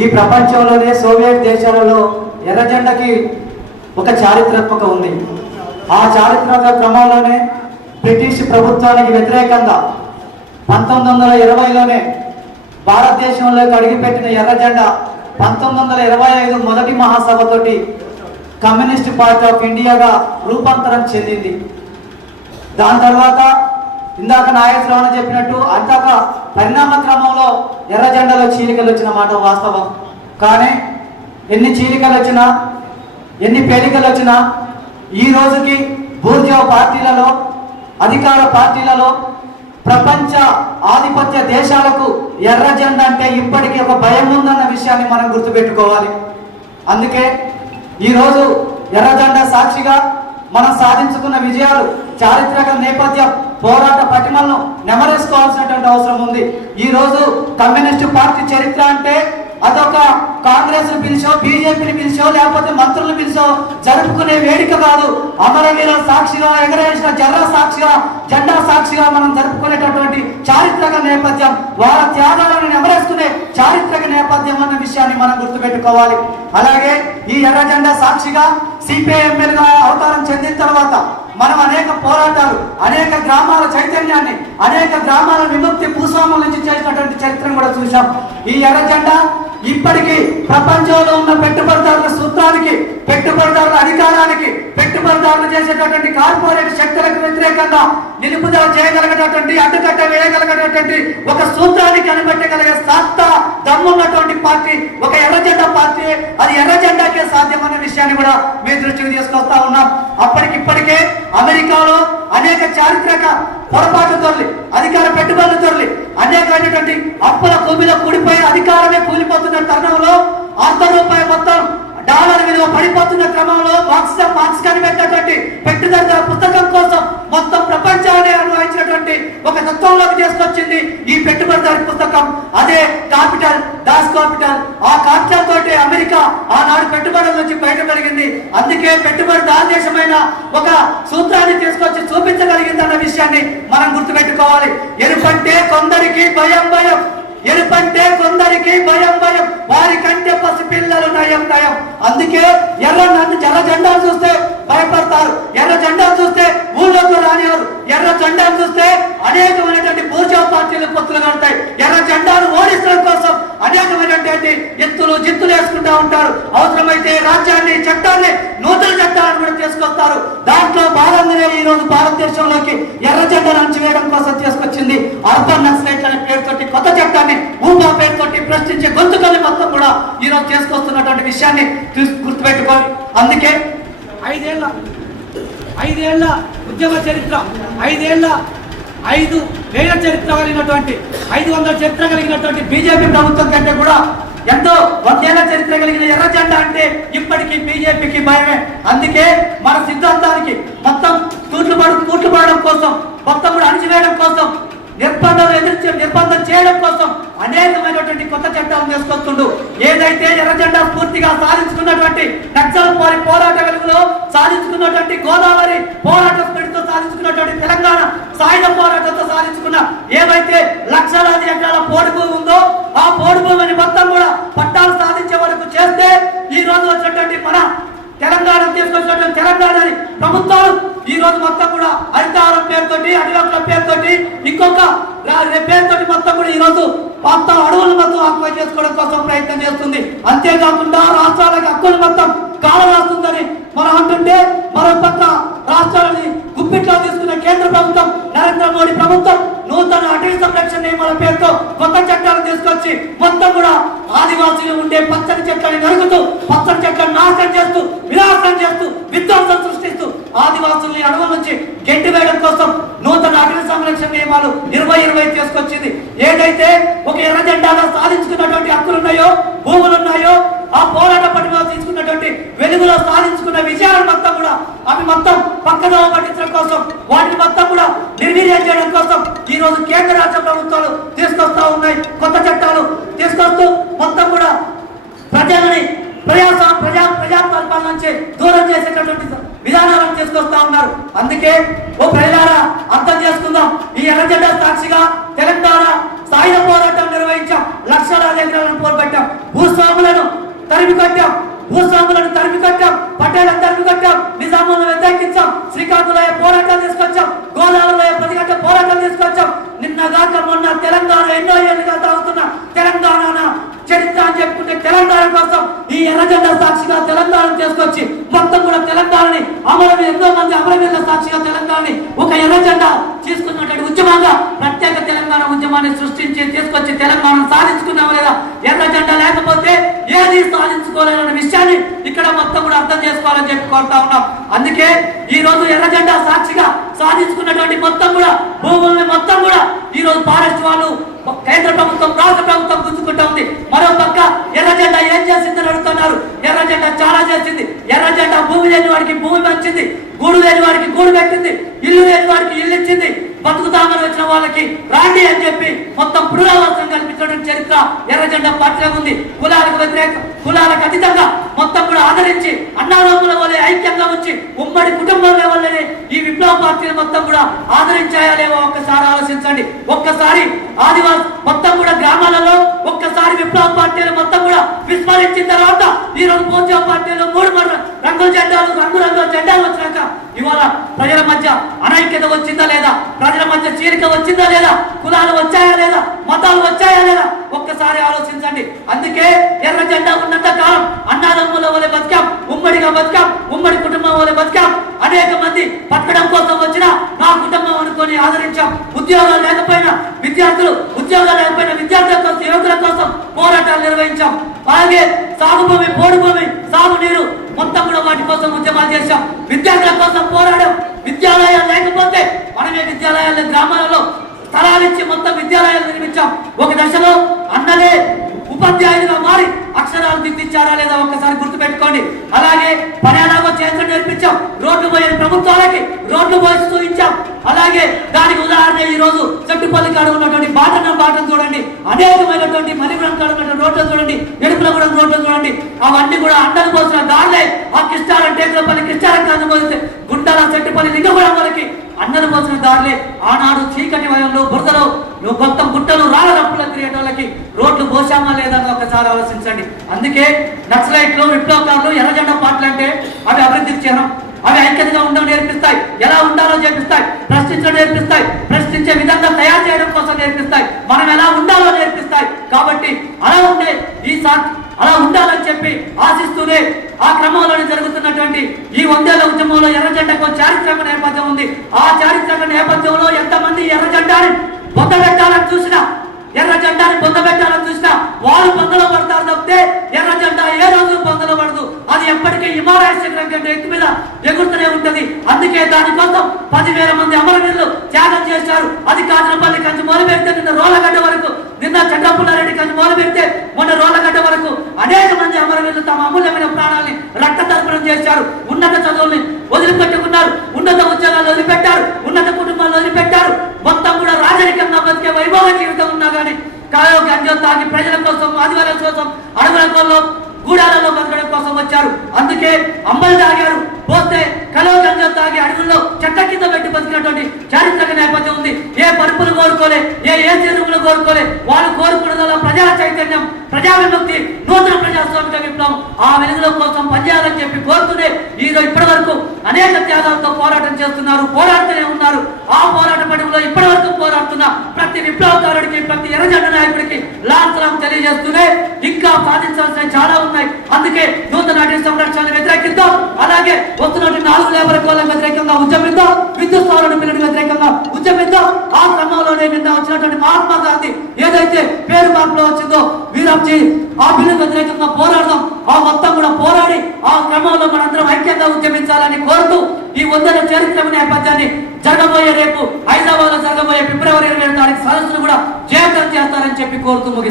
ఈ ప్రపంచంలోనే సోవియట్ దేశాలలో ఎర్రజెండకి ఒక చారిత్రాత్మక ఉంది. ఆ చారిత్రక క్రమంలోనే బ్రిటిష్ ప్రభుత్వానికి వ్యతిరేకంగా 1920లోనే భారతదేశంలోకి అడుగుపెట్టిన ఎర్రజెండా 1925 మొదటి మహాసభతోటి కమ్యూనిస్ట్ పార్టీ ఆఫ్ ఇండియాగా రూపాంతరం చెందింది. దాని తర్వాత ఇందాక నాగేశ్వరరావు చెప్పినట్టు అంతగా పరిణామ క్రమంలో ఎర్రజెండాలో చీలికలు వచ్చిన మాట వాస్తవం. కానీ ఎన్ని చీలికలు వచ్చినా, ఎన్ని పేలికలు వచ్చినా ఈ రోజుకి బూర్జువా పార్టీలలో, అధికార పార్టీలలో, ప్రపంచ ఆధిపత్య దేశాలకు ఎర్రజెండా అంటే ఇప్పటికీ ఒక భయం ఉందన్న విషయాన్ని మనం గుర్తుపెట్టుకోవాలి. అందుకే ఈరోజు ఎర్రజెండా సాక్షిగా మనం సాధించుకున్న విజయాలు, చారిత్రక నేపథ్యం, పోరాట పటిమలను నెమరేసుకోవాల్సినటువంటి అవసరం ఉంది. ఈరోజు కమ్యూనిస్టు పార్టీ చరిత్ర అంటే అదొక కాంగ్రెస్ పిలిచో, బీజేపీని పిలిచో, లేకపోతే మంత్రులు పిలిచో జరుపుకునే వేదిక కాదు. అమరవీర సాక్షిగా, ఎగరేసిన జర్ర సాక్షిగా, జెండా సాక్షిగా మనం జరుపుకునేటటువంటి చారిత్రక నేపథ్యం, వాళ్ళ త్యాగాలను నెమరేసుకునే చారిత్రక నేపథ్యం అన్న విషయాన్ని మనం గుర్తుపెట్టుకోవాలి. అలాగే ఈ ఎర్ర జెండా సాక్షిగా సిపిఐఎంఎల్గా అవతారం చెందిన తర్వాత మనం అనేక పోరాటాలు, అనేక గ్రామాల చైతన్యాన్ని, అనేక గ్రామాల విముక్తి భూస్వాముల నుంచి చేసినటువంటి చరిత్రను కూడా చూసాం. ఈ ఎర్ర జెండా ఇప్పటికీ ప్రపంచంలో ఉన్న పెట్టుబడిదారుల సూత్రానికి, పెట్టుబడిదారుల అధికారానికి, పెట్టుబడిదారులు చేసేటటువంటి కార్పొరేట్ శక్తులకు వ్యతిరేకంగా నిలుపుదల చేయగలిగేటటువంటి, అడ్డుకట్ట వేయగలిగేటటువంటి ఒక సూత్రాన్ని కనిపెట్టగలిగే సత్తా, దమ్మున్నటువంటి పార్టీ ఒక ఎర్ర జెండా పార్టీ. అది ఎర్ర జెండాకే సాధ్యమన్న విషయాన్ని కూడా మీ దృష్టికి తీసుకొస్తా ఉన్నాం. అప్పటికిప్పటికే అమెరికాలో అనేక చారిత్రక పొరపాటు తొలి, అధికార పెట్టుబడులు తొలి, అనేకమైనటువంటి అప్పుల భూమిలో కూడిపోయి అధికారమే కూలిపోతున్న తరుణంలో ₹100 మొత్తం డాలర్ విలువ పడిపోతున్న క్రమంలో మార్క్స్ కనిపెట్టినటువంటి పెట్టుబడిదారుల పుస్తకం కోసం మొత్తం ప్రపంచాన్ని అనుభవించినటువంటి ఒక తత్వంలోకి తీసుకొచ్చింది ఈ పెట్టుబడిదారు పుస్తకం. అదే కాపిటల్, దాస్ కాపిటల్. ఆ కాపిటల్ తోటి అమెరికా ఆనాడు పెట్టుబడుల నుంచి బయటపడిగింది. అందుకే పెట్టుబడిదారు దేశమైన ఒక సూత్రాన్ని తీసుకొచ్చి చూపించగలిగింది అన్న విషయాన్ని మనం గుర్తుపెట్టుకోవాలి. ఎరుపంటే కొందరికి భయం భయం, ఎరుపంటే కొందరికి భయం భయం, వారి కంటే పసి పిల్లలు నయం నయం. అందుకే ఎర్ర జెండాను చూస్తే భయపడతారు, ఎర్ర జెండాను చూస్తే ఊళ్ళోకి రానివారు, ఎర్ర జెండాను చూస్తే అనేకమైనటువంటి బూర్జువా పార్టీలు పొత్తులు కడతాయి. ఎర్ర జెండాను ఓడించడం కోసం అనేకమైనటువంటి ఎత్తులు జిత్తులు వేసుకుంటా ఉంటారు. అవసరమైతే రాజ్యాన్ని, చట్టాన్ని, నూతన చట్టాలను కూడా తీసుకొస్తారు. దాంట్లో భాగంగానే ఈ రోజు భారతదేశంలోకి ఎర్ర జెండాను అణచివేయడం కోసం తీసుకొచ్చింది అర్బన్ నక్సలైట్ అనే పేరుతోటి కొత్త చట్టాన్ని, ఊపా పేరుతోటి ప్రశ్నించే గొంతుకల్ని మొత్తం కూడా ఈ రోజు చేసుకొస్తున్నటువంటి విషయాన్ని గుర్తుపెట్టుకోవాలి. అందుకే 5 ఏళ్ల ఉద్యమ చరిత్ర, 5 వేల చరిత్ర కలిగినటువంటి, 500 చరిత్ర కలిగినటువంటి బీజేపీ ప్రభుత్వం కంటే కూడా ఎంతో 100 ఏళ్ల చరిత్ర కలిగిన ఎర్ర జెండా అంటే ఇప్పటికీ బీజేపీకి భయమే. అందుకే మన సిద్ధాంతానికి మొత్తం తూట్లు పడడం కోసం, మొత్తం కూడా అణిచివేయడం కోసం, నిర్బంధం చేయడం కోసం అనేకమైనటువంటి కొత్త చట్టాలను తీసుకొస్తుండు. ఏదైతే ఎర్ర జెండా పూర్తిగా సాధించుకున్నటువంటి నక్సల్ పోరాట వెలుగులో సాధించుకున్నటువంటి, గోదావరి పోరాట స్పిరిట్తో సాధించుకున్నటువంటి, తెలంగాణ సాయుధ పోరాటంతో సాధించుకున్న ఏవైతే లక్షలాది ఎకరాల పోడు భూమి ఉందో ఆ పోడు భూమిని మొత్తం కూడా పట్టాలు సాధించే వరకు చేస్తే ఈ రోజు వచ్చినటువంటి మన తెలంగాణ తీసుకొచ్చినటువంటి తెలంగాణ ప్రభుత్వాలు ఈ రోజు మొత్తం కూడా హరితహారం పేరుతోటి, అడవుల పేరుతోటి, ఇంకొక పేరుతోటి మొత్తం కూడా ఈ రోజు మొత్తం అడవులు మొత్తం ఆక్యుపై చేసుకోవడం కోసం ప్రయత్నం చేస్తుంది. అంతేకాకుండా రాష్ట్రాలకు హక్కులు మొత్తం కాలం రాస్తుందని మనం అంటుంటే, మరో పక్క రాష్ట్రాలని గుప్పిట్లో తీసుకున్న కేంద్ర ప్రభుత్వం, నరేంద్ర మోడీ ప్రభుత్వం నూతన అటవీ సంరక్షణ నియమాల పేరుతో కొత్త చట్టాలు తీసుకొచ్చి మొత్తం కూడా ఆదివాసీలు ఉండే పచ్చని చెట్లని నరుకుతూ, పచ్చని చెట్లను నాశనం చేస్తూ, వినాశనం చేస్తూ, విధ్వంసం సృష్టిస్తూ ఆదివాసుల్ని అడవుల నుంచి గెంటి వేయడం కోసం నూతన అటవీ సంరక్షణ నియమాలు 2020 తీసుకొచ్చింది. ఏదైతే ఒక ఎర్ర జెండాలో సాధించుకున్నటువంటి హక్కులు ఉన్నాయో, భూములు ఉన్నాయో, ఆ పోరాట పట్టులో తీసుకున్నటువంటి వెలుగులో సాధించుకున్న విజయాలు మొత్తం కూడా అవి మొత్తం పక్కదో పట్టించడం కోసం, వాటిని మొత్తం కూడా నిర్వీర్యం చేయడం కోసం ఈ రోజు కేంద్ర రాష్ట్ర ప్రభుత్వాలు తీసుకొస్తా ఉన్నాయి. కొత్త చట్టాలు తీసుకొస్తూ మొత్తం కూడా ప్రజలని ప్రజాపరిపాలన నుంచి దూరం చేసేటటువంటి విధానాలను తీసుకొస్తా ఉన్నారు. అందుకే ఓ ప్రజలారా అర్థం చేసుకుందాం. ఈ ఎర్ర జెండా సాక్షిగా తెలంగాణ సాయుధ పోరాటం నిర్వహించాం, లక్షలాది ఎకరాలను పోరాటం భూస్వాములను తరిమి కొట్టాం, భూస్వాములను తరిమి కొట్టాం, పటేలను తరిమి కొట్టాం, నిజాములను వ్యతిరేకించాం, శ్రీకాకుళంలో పోరాటాలు తీసుకొచ్చాం, గోదావరిలో ప్రతిగంట పోరాటాలు తీసుకొచ్చాం. నిన్నగాక మొన్న తెలంగాణ ఎన్నో ఏళ్ళుగా తాగుతున్న తెలంగాణ చరిత్ర అని చెప్పుకుంటే తెలంగాణ కోసం ఈ ఎర్రజెండా సాక్షిగా తెలంగాణ తీసుకొచ్చి మొత్తం కూడా తెలంగాణని ఎంతో మంది అమరవీరుల సాక్షిగా తెలంగాణని ఒక ఎర్రజెండా తీసుకున్నటువంటి ఉద్యమంగా ప్రత్యేక తెలంగాణ ఉద్యమాన్ని సృష్టించి తీసుకొచ్చి తెలంగాణ సాధించుకున్నాం లేదా? ఎర్రజెండా లేకపోతే ఏది సాధించుకోలేదన్న విషయాన్ని ఇక్కడ మొత్తం కూడా అర్థం చేసుకోవాలని చెప్పి కోరుతా ఉన్నాం. అందుకే ఈ రోజు ఎర్రజెండా సాక్షిగా సాధించుకున్నటువంటి మొత్తం కూడా భూముల్ని మొత్తం కూడా ఈ రోజు ఫారెస్ట్ వాళ్ళు కేంద్ర ప్రభుత్వం రాష్ట్ర ప్రభుత్వం గుంజుకుంటా ఉంది. మరో పక్క ఎర్రజెండా ఏం చేసిందని అడుగుతున్నారు. ఎర్రజెండా చాలా చేసింది. ఎర్రజెండా భూమి లేని వాడికి భూమి పంచింది, గూడు లేని వాడికి గూడు పెట్టింది, ఇల్లు లేని వాడికి ఇల్లు ఇచ్చింది, బతుకుతామని వచ్చిన వాళ్ళకి రాండి అని చెప్పి మొత్తం పునరావాసం కల్పించడం చరిత్ర ఎర్రజెండా పార్టీలో ఉంది. కులాలకు వ్యతిరేకం, కులాలకు అతీతంగా మొత్తం కూడా ఆదరించి అన్నాదమ్ముల వల్లే ఐక్యంగా ఉంచి ఉమ్మడి కుటుంబం వల్లనే ఈ విప్లవ పార్టీలు మొత్తం కూడా ఆదరించాయాలేమో ఒక్కసారి ఆలోచించండి. ఒక్కసారి ఆదివాసి మొత్తం కూడా గ్రామాలలో ఒక్కసారి విప్లవ పార్టీలు మొత్తం కూడా విస్మరించిన తర్వాత ఈ రోజు పూజా పార్టీలు 3 రంగుల జెండాలు రంగురంగుల జెండాలు వచ్చినాక ఇవాళ ప్రజల మధ్య అనైక్యత వచ్చిందా లేదా? ప్రజల మధ్య చీలిక వచ్చిందా లేదా? కులాలు వచ్చాయా లేదా? మతాలు వచ్చాయా లేదా? ఒక్కసారి ఆలోచించండి. అందుకే ఎర్ర జెండా ఉన్నంత కాలం అన్నాదమ్ముల వలె బతికాం, ఉమ్మడిగా బతికాం, ఉమ్మడి కుటుంబం వలె బతికాం. అనేక మంది పట్టడం కోసం వచ్చినా నా కుటుంబం అనుకొని ఆదరించాం. ఉద్యోగాలు లేకపోయినా విద్యార్థులు, ఉద్యోగాలు లేకపోయినా విద్యార్థుల కోసం, యువకుల కోసం పోరాటాలు నిర్వహించాం. అలాగే సాగు భూమి, పోడు భూమి, సాగునీరు మొత్తం కూడా వాటి కోసం ఉద్యమాలు చేశాం. విద్యార్థుల కోసం పోరాడాం. విద్యాలయాలు లేకపోతే మనమే విద్యాలయాల గ్రామాలలో స్థలాలిచ్చి మొత్తం విద్యాలయాలు నిర్మించాం. ఒక దశలో అన్నలే ఉపాధ్యాయులుగా మారి అక్షరాలు దిద్దించారా లేదా ఒక్కసారి గుర్తు పెట్టుకోండి. అలాగే పర్యాణాగో చేతులు నేర్పించాం. రోడ్లు పోయే ప్రభుత్వాలకి రోడ్లు పోయిస్తూ ఇచ్చాం. అలాగే దానికి ఉదాహరణ ఈ రోజు చెట్టుపల్లి కాడ ఉన్నటువంటి బాటను చూడండి, అనేకమైనటువంటి మలిపురం కాడ ఉన్నటువంటి రోడ్లు చూడండి, ఎడుపులగూడెం రోడ్లు చూడండి. అవన్నీ కూడా అండలు పోసిన దారులే. ఆ కిష్టారం టేకులపల్లి కిష్టారం కాదు పోతే గుండాల చెట్టుపల్లి లింగగూడెం వరకు అన్నలు పోసిన దారులే. ఆనాడు చీకటి వయంలో బురదలో మొత్తం గుట్టలు రాళ్ళ రప్పులు తిరిగేటోళ్ళకి రోడ్లు పోసామా లేదని ఒకసారి ఆలోచించండి. అందుకే నక్సలైట్లు, విప్లవకారులు, ఎర్రజెండా పార్టీలు అంటే అవి అభివృద్ధికి చిహ్నం. అవి ఐక్యతగా ఉండడం నేర్పిస్తాయి, ఎలా ఉండాలో చేపిస్తాయి, ప్రశ్నించడం నేర్పిస్తాయి, ప్రశ్నించే విధంగా తయారు చేయడం కోసం నేర్పిస్తాయి, మనం ఎలా ఉండాలో నేర్పిస్తాయి. కాబట్టి అలా ఉండాలని చెప్పి ఆశిస్తూనే ఆ క్రమంలోనే జరుగుతున్నటువంటి ఈ 100 ఏళ్ల ఉద్యమంలో ఎర్రజెండాకు చారిత్రక నేపథ్యం ఉంది. ఆ చారిత్రక నేపథ్యంలో ఎంతమంది ఎర్రజెండాని పొందబెట్టాలని చూసినా, ఎర్రజెండాని పొందబెట్టాలని చూసినా వాళ్ళు పొందలో పడతారు తప్పితే ఎర్రజెండా ఏ రోజు పొందలో పడదు. అది ఎప్పటికీ హిమాలయ శిఖరం కంటే ఎత్తు మీద ఎగురుతూనే ఉంటది. అందుకే దానికోసం 10,000 మంది అమరవీరులు త్యాగం చేశారు. అది కాజనపల్లి కంచి మొదలు పెడితే నిన్న రోలగడ్డ వరకు, నిన్న చంద్రపుల్లారెడ్డి కంచి మొదలు పెడితే మొన్న రోలగడ్డ వరకు అనేక మంది అమరవీరులు తమ అమూల్యమైన ప్రాణాలని రక్త తర్పణం చేశారు. ఉన్నత చదువుల్ని వదిలిపెట్టుకున్నారు, ఉన్నత ఉద్యోగాలు వదిలిపెట్టారు, ఉన్నత కుటుంబాలు వదిలిపెట్టారు. మొత్తం కూడా రాజరికంగా బతికే వైభవ జీవితం ఉన్నా కానీ కాలో గంజం తాగి ప్రజల కోసం, ఆదివారం కోసం, అడవుల కోసం, గూడాలలో బతకడం కోసం వచ్చారు. అందుకే అమ్మలు తాగారు, పోతే కలో గంజం తాగి అడవుల్లో చెట్ల కింద పెట్టి బతికినటువంటి చారిత్రక నేపథ్యం ఉంది. ఏ పరుపులు కోరుకోలే, ఏ చెరువులు కోరుకోలే. వాళ్ళు కోరుకున్నదల్లా ప్రజా చైతన్యం, ప్రజా విముక్తి, నూతన ప్రజాస్వామిక విప్లవం. ఆ వెలుగుల కోసం పనిచేయాలని చెప్పి కోరుతూనే ఇప్పటి వరకు అనేక త్యాగాలతో పోరాటం చేస్తున్నారు, పోరాడుతూనే ఉన్నారు. ఆ పోరాట పడుగులో ఇప్పటి వరకు పోరాడుతున్న ప్రతి విప్లవకారుడికి, ప్రతి ఎర్రజెండా నాయకుడికి లాంఛనం తెలియజేస్తూనే ఇంకా సాధించాల్సిన చాలా ఉన్నాయి. అందుకే నూతన నాటి సంరక్షణ వ్యతిరేకిద్దాం. అలాగే వస్తున్నటువంటి 4 లేబర్ కోడ్లకు వ్యతిరేకంగా ఉద్యమిద్దాం. విద్యుత్ సవరణ బిల్లుకు వ్యతిరేకంగా ఉద్యమిద్దాం. ఆ క్రమంలోనే నిన్న వచ్చినటువంటి మహాత్మా గాంధీ ఏదైతే పేరు మార్పులో వచ్చిందో వీరాంజీ, ఆ బిల్లుకు వ్యతిరేకంగా పోరాడదాం. ఆ మొత్తం కూడా పోరాడి ఆ క్రమంలో మనందరం ఐక్యంగా ఉద్యమించాలని కోరుతూ ఈ 100 ఏళ్ల చరిత్ర నేపథ్యాన్ని రేపు హైదరాబాద్ లో జరగబోయే ఫిబ్రవరి 27వ తారీఖు సదస్సును కూడా జయప్రదం చేస్తారని చెప్పి కోరుతూ ముగిస్తారు.